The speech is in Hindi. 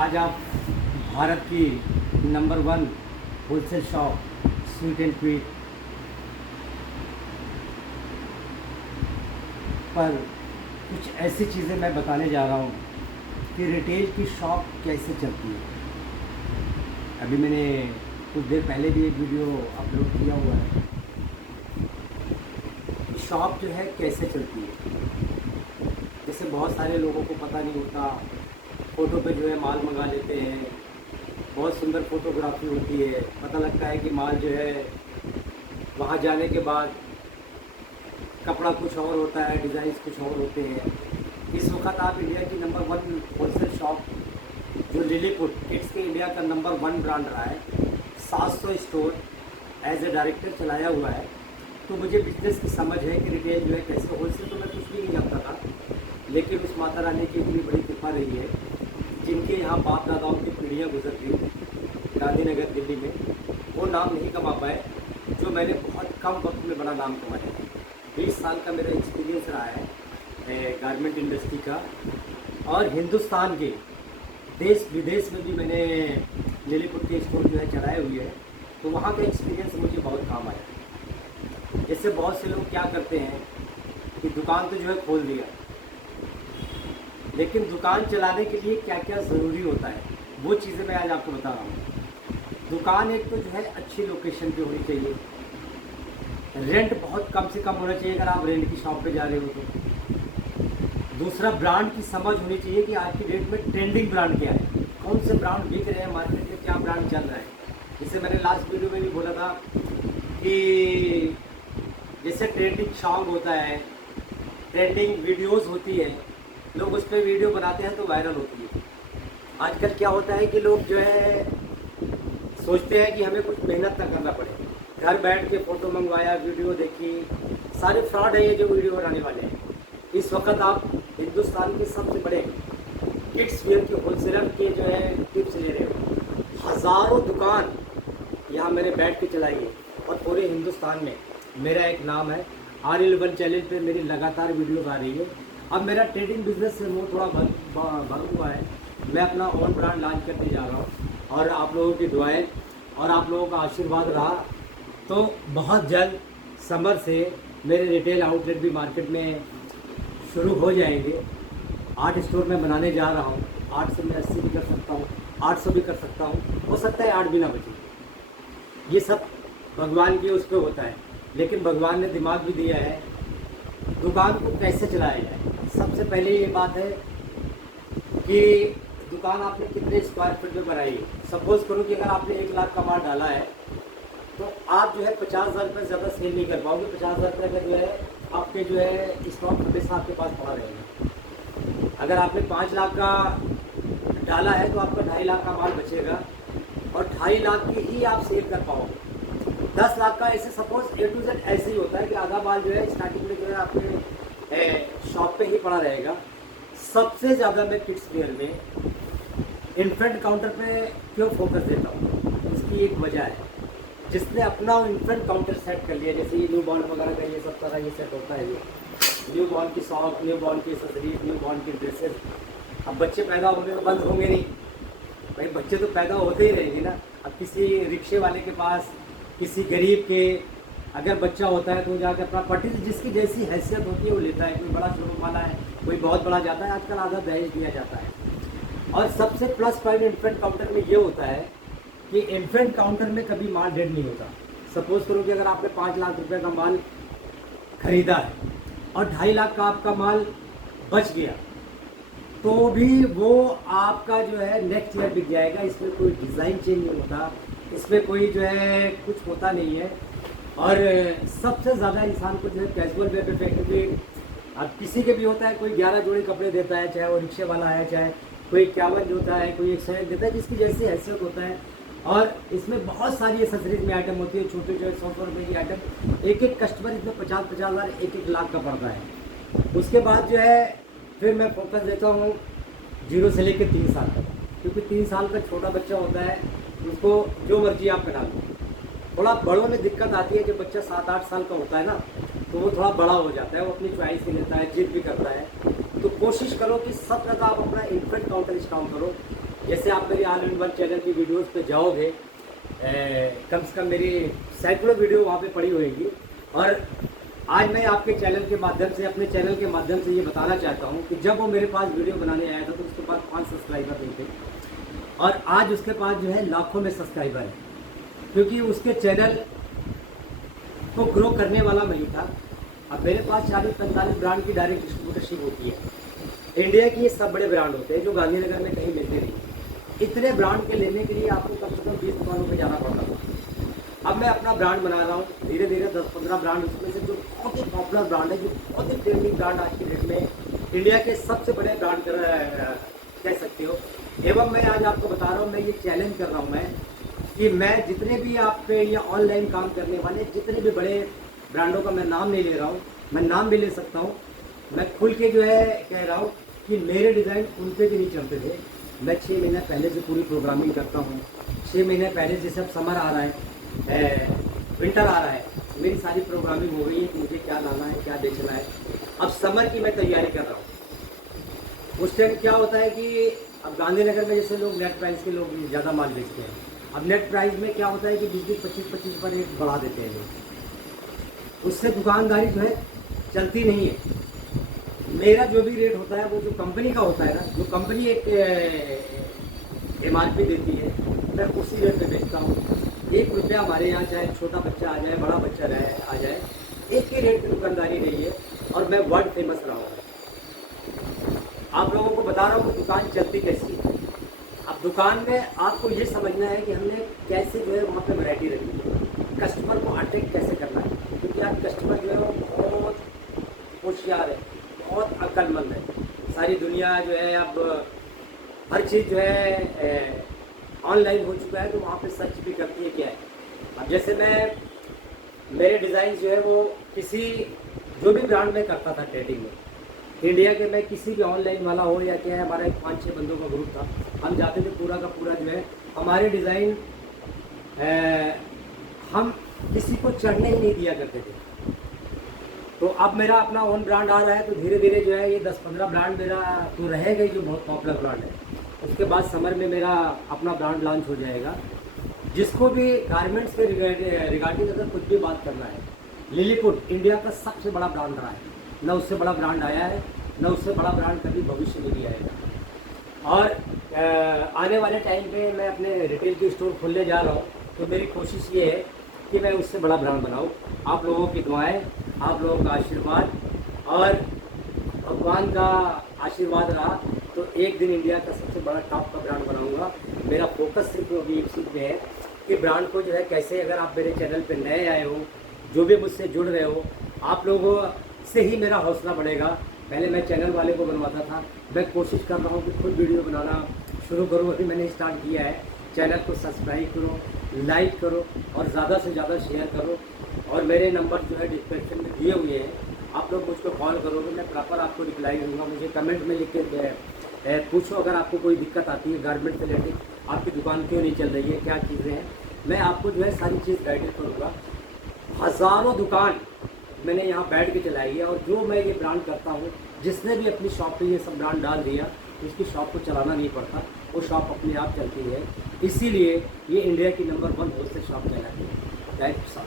आज आप भारत की number 1 wholesale shop sweet and tweet पर कुछ ऐसी चीज़ें मैं बताने जा रहा हूँ कि रिटेल की शॉप कैसे चलती है। अभी मैंने कुछ देर पहले भी एक वीडियो अपलोड किया हुआ है कि शॉप जो है कैसे चलती है। जैसे बहुत सारे लोगों को पता नहीं होता, फ़ोटो पे जो है माल मंगा लेते हैं, बहुत सुंदर फोटोग्राफी होती है, पता लगता है कि माल जो है वहाँ जाने के बाद कपड़ा कुछ और होता है, डिज़ाइन कुछ और होते हैं। इस वक्त आप इंडिया की नंबर 1 होलसेल शॉप जो लिलीपुट किड्स के इंडिया का नंबर 1 ब्रांड रहा है, 700 स्टोर एज ए डायरेक्टर चलाया हुआ है। तो मुझे बिजनेस की समझ है कि रिटेल जो है कैसे, होलसेल तो मैं कुछ भी नहीं जानता था, लेकिन उस माता रानी की इतनी बड़ी कृपा रही है, जिनके यहाँ बाप दादाओं की पीढ़ियाँ गुजर गई गांधीनगर दिल्ली में, वो नाम नहीं कमा पाए जो मैंने बहुत कम वक्त में बड़ा नाम कमाया है। 20 साल का मेरा एक्सपीरियंस रहा है गारमेंट इंडस्ट्री का, और हिंदुस्तान के देश विदेश में भी मैंने लिलीपुट के स्टोर जो है चलाए हुए हैं, तो वहाँ का एक्सपीरियंस मुझे बहुत काम आया। इससे बहुत से लोग क्या करते हैं कि दुकान तो जो है खोल दिया, लेकिन दुकान चलाने के लिए क्या क्या ज़रूरी होता है वो चीज़ें मैं आज आपको बता रहा हूँ। दुकान एक तो जो है अच्छी लोकेशन पे होनी चाहिए, रेंट बहुत कम से कम होना चाहिए अगर आप रेंट की शॉप पे जा रहे हो तो। दूसरा, ब्रांड की समझ होनी चाहिए कि आज की डेट में ट्रेंडिंग ब्रांड क्या है, कौन से ब्रांड बिक रहे हैं मार्केट में, क्या ब्रांड चल रहा है। जैसे मैंने लास्ट वीडियो में भी बोला था कि जैसे ट्रेंडिंग सॉन्ग होता है, ट्रेंडिंग वीडियोज़ होती है, लोग उस पर वीडियो बनाते हैं तो वायरल होती है। आजकल क्या होता है कि लोग जो है सोचते हैं कि हमें कुछ मेहनत ना करना पड़े, घर बैठ के फ़ोटो मंगवाया, वीडियो देखी, सारे फ्रॉड है ये जो वीडियो बनाने वाले हैं। इस वक्त आप हिंदुस्तान के सबसे बड़े किड्स वेयर के होलसेलर के जो है टिप्स ले रहे हो। हज़ारों दुकान यहाँ मैंने बैठ के चलाई है, और पूरे हिंदुस्तान में मेरा एक नाम है। R11 चैनल पे मेरी लगातार वीडियोस आ रही है। अब मेरा ट्रेडिंग बिजनेस से मुँह थोड़ा भर हुआ है, मैं अपना ओन ब्रांड लॉन्च करने जा रहा हूँ, और आप लोगों की दुआएं और आप लोगों का आशीर्वाद रहा तो बहुत जल्द समर से मेरे रिटेल आउटलेट भी मार्केट में शुरू हो जाएंगे। 8 स्टोर मैं बनाने जा रहा हूँ, 8 से मैं 80 भी कर सकता हूँ, 800 भी कर सकता हूँ, हो सकता है 8 भी ना बचे। ये सब भगवान के उस पर होता है, लेकिन भगवान ने दिमाग भी दिया है। दुकान को कैसे चलाया जाए, सबसे पहले ये बात है कि दुकान आपने कितने स्क्वायर फीट में बनाई है। सपोज करो कि अगर आपने 1 लाख का माल डाला है तो आप जो है 50,000 रुपये ज़्यादा सेल नहीं कर पाओगे। 50,000 रुपये का जो है आपके जो है स्टॉक हमेशा आपके पास पड़ा रहेगा। अगर आपने 5 लाख का डाला है तो आपका 2.5 लाख का माल बचेगा, और 2.5 लाख की ही आप सेल कर पाओगे। 10 लाख का ऐसे सपोज A to Z ऐसे ही होता है कि आधा माल जो है स्टार्टिंग में जो है आपके शॉप पे ही पड़ा रहेगा। सबसे ज़्यादा मैं किड्स वेयर में इन्फेंट काउंटर पे क्यों फोकस देता हूँ, उसकी एक वजह है। जिसने अपना इन्फेंट काउंटर सेट कर लिया, जैसे ये न्यू बॉर्न वगैरह का ये सब तरह ये सेट होता है, ये न्यू बॉर्न की सॉक, न्यू बॉर्न की एक्सेसरीज, न्यू बॉर्न की ड्रेसेस। अब बच्चे पैदा होंगे तो बंद होंगे नहीं भाई, बच्चे तो पैदा होते ही रहेंगे ना। अब किसी रिक्शे वाले के पास, किसी गरीब के अगर बच्चा होता है तो जाकर अपना पट्टी, जिसकी जैसी हैसियत होती है वो लेता है। कोई बड़ा शोरूम वाला है, कोई बहुत बड़ा जाता है, आजकल आधा दहेज दिया जाता है। और सबसे प्लस पॉइंट इन्फेंट काउंटर में ये होता है कि इन्फेंट काउंटर में कभी माल डेड नहीं होता। सपोज करो कि अगर आपने 5 लाख रुपए का माल खरीदा है और 2.5 लाख का आपका माल बच गया, तो भी वो आपका जो है नेक्स्ट ईयर बिक जाएगा। इसमें कोई डिज़ाइन चेंज नहीं होता, इसमें कोई जो है कुछ होता नहीं है। और सबसे ज़्यादा इंसान को जो है कैजुअल वेयर पे क्योंकि अब किसी के भी होता है, कोई 11 जोड़ी कपड़े देता है, चाहे वो रिक्शे वाला है, चाहे कोई 51 देता है, कोई 101 देता है, जिसकी जैसी हैसियत होता है। और इसमें बहुत सारी एक्सेसरीज में आइटम होती है, छोटे छोटे 100 रुपये की आइटम। एक एक कस्टमर इसमें 50-50 हज़ार, 1-1 लाख का पड़ता है। उसके बाद जो है फिर मैं फोकस देता हूँ 0 से लेकर 3 साल तक, क्योंकि 3 साल का छोटा बच्चा होता है, उसको जो मर्जी आप करा लो। थोड़ा बड़ों में दिक्कत आती है, जब बच्चा 7-8 साल का होता है ना, तो वो थोड़ा बड़ा हो जाता है, वो अपनी चॉइस भी लेता है, जिद भी करता है। तो कोशिश करो कि सब जगह आप अपना इन्फेंट काउंटर स्ट्रॉन्ग करो। जैसे आप मेरी ऑल इन वन चैनल की वीडियोस पे जाओगे, कम से कम मेरी सैकड़ों वीडियो वहाँ पे पड़ी होगी। और आज मैं आपके चैनल के माध्यम से, अपने चैनल के माध्यम से ये बताना चाहता हूँ कि जब वो मेरे पास वीडियो बनाने आया था तो उसके पास 5 सब्सक्राइबर नहीं थे, और आज उसके पास जो है लाखों में सब्सक्राइबर है, क्योंकि उसके चैनल को ग्रो करने वाला मैं ही था। अब मेरे पास 40-45 ब्रांड की डायरेक्ट डिस्ट्रीब्यूटरशिप होती है। इंडिया की ये सब बड़े ब्रांड होते हैं जो गांधीनगर में कहीं मिलते नहीं। इतने ब्रांड के लेने के लिए आपको कम से कम 20 दुकानों पे जाना पड़ता था। अब मैं अपना ब्रांड बना रहा हूँ, धीरे धीरे 10-15 ब्रांड, उसमें से जो बहुत ही पॉपुलर ब्रांड है, जो बहुत ही ट्रेंडिंग ब्रांड आज की डेट में इंडिया के सबसे बड़े ब्रांड कह सकते हो। एवं मैं आज आपको बता रहा हूँ, मैं ये चैलेंज कर रहा हूँ मैं कि मैं जितने भी आप पे या ऑनलाइन काम करने वाले जितने भी बड़े ब्रांडों का मैं नाम नहीं ले रहा हूँ, मैं नाम भी ले सकता हूँ, मैं खुल के जो है कह रहा हूँ कि मेरे डिज़ाइन उन पे भी नहीं चलते थे। मैं 6 महीने पहले से पूरी प्रोग्रामिंग करता हूँ। 6 महीने पहले जैसे अब समर आ रहा है, विंटर आ रहा है, मेरी सारी प्रोग्रामिंग हो गई है कि मुझे क्या लाना है, क्या बेचना है। अब समर की मैं तैयारी कर रहा हूँ। उस टाइम क्या होता है कि अब गांधीनगर में जैसे लोग नेट प्राइस के लोग ज़्यादा माल बेचते हैं। अब नेट प्राइस में क्या होता है कि 20-25 पर रेट बढ़ा देते हैं लोग, उससे दुकानदारी जो है चलती नहीं है। मेरा जो भी रेट होता है वो जो कंपनी का होता है ना, जो कंपनी एक MRP देती है, मैं उसी रेट पे बेचता हूँ। 1 रुपया हमारे यहाँ चाहे छोटा बच्चा आ जाए, बड़ा बच्चा आ जाए, एक ही रेट की दुकानदारी रही है और मैं वर्ल्ड फेमस रहा हूँ। आप लोगों को बता रहा हूँ कि दुकान चलती कैसी है। अब दुकान में आपको ये समझना है कि हमने कैसे जो है वहाँ पे वैरायटी रखी है, कस्टमर को अट्रैक्ट कैसे करना है, क्योंकि आज कस्टमर जो है वो बहुत होशियार है, बहुत अक्लमंद है। सारी दुनिया जो है अब हर चीज़ जो है ऑनलाइन हो चुका है, तो वहाँ पे सर्च भी करती है क्या है। अब जैसे मेरे डिज़ाइन जो है वो किसी जो भी ब्रांड में करता था ट्रेडिंग में, इंडिया के मैं किसी भी ऑनलाइन वाला हो या क्या है, हमारा एक 5-6 बंदों का ग्रुप था, हम जाते थे पूरा का पूरा जो है हमारे डिज़ाइन हम किसी को चढ़ने ही नहीं दिया करते थे। तो अब मेरा अपना ओन ब्रांड आ रहा है, तो धीरे धीरे जो है ये 10-15 ब्रांड मेरा तो रहेगा ही जो बहुत पॉपुलर ब्रांड है। उसके बाद समर में मेरा अपना ब्रांड लॉन्च हो जाएगा। जिसको भी गारमेंट्स के रिगार्डिंग अगर कुछ भी बात करना है, लिलीपुट इंडिया का सबसे बड़ा ब्रांड रहा है, न उससे बड़ा ब्रांड आया है, न उससे बड़ा ब्रांड कभी भविष्य में भी आएगा। और आने वाले टाइम पे मैं अपने रिटेल की स्टोर खोलने जा रहा हूँ, तो मेरी कोशिश ये है कि मैं उससे बड़ा ब्रांड बनाऊँ। आप लोगों की दुआएं, आप लोगों का आशीर्वाद और भगवान का आशीर्वाद रहा तो एक दिन इंडिया का सबसे बड़ा टॉप का ब्रांड बनाऊंगा। मेरा फोकस सिर्फ अभी इस चीज़ में है कि ब्रांड को जो है कैसे, अगर आप मेरे चैनल पे नए आए हो, जो भी मुझसे जुड़ रहे हो, आप लोगों से ही मेरा हौसला बढ़ेगा। पहले मैं चैनल वाले को बनवाता था, मैं कोशिश कर रहा हूँ कि खुद वीडियो बनाना शुरू करूँ। अभी मैंने स्टार्ट किया है। चैनल को सब्सक्राइब करो, लाइक करो और ज़्यादा से ज़्यादा शेयर करो। और मेरे नंबर जो है डिस्क्रिप्शन में दिए हुए हैं, आप लोग मुझको कॉल करोगे, मैं प्रॉपर आपको रिप्लाई दूँगा। मुझे कमेंट में लिख के पूछो अगर आपको कोई दिक्कत आती है गारमेंट से रिलेटेड, आपकी दुकान क्यों नहीं चल रही है, क्या चीज़ें हैं, मैं आपको जो है सारी चीज़ गाइडेड करूँगा। हज़ारों दुकान मैंने यहाँ बैठ के चलाई है, और जो मैं ये ब्रांड करता हूँ, जिसने भी अपनी शॉप पे ये सब ब्रांड डाल दिया, उसकी शॉप को चलाना नहीं पड़ता, वो शॉप अपने आप चलती है। इसीलिए ये इंडिया की नंबर 1 होलसेल शॉप कहलाती है। Thank you sir.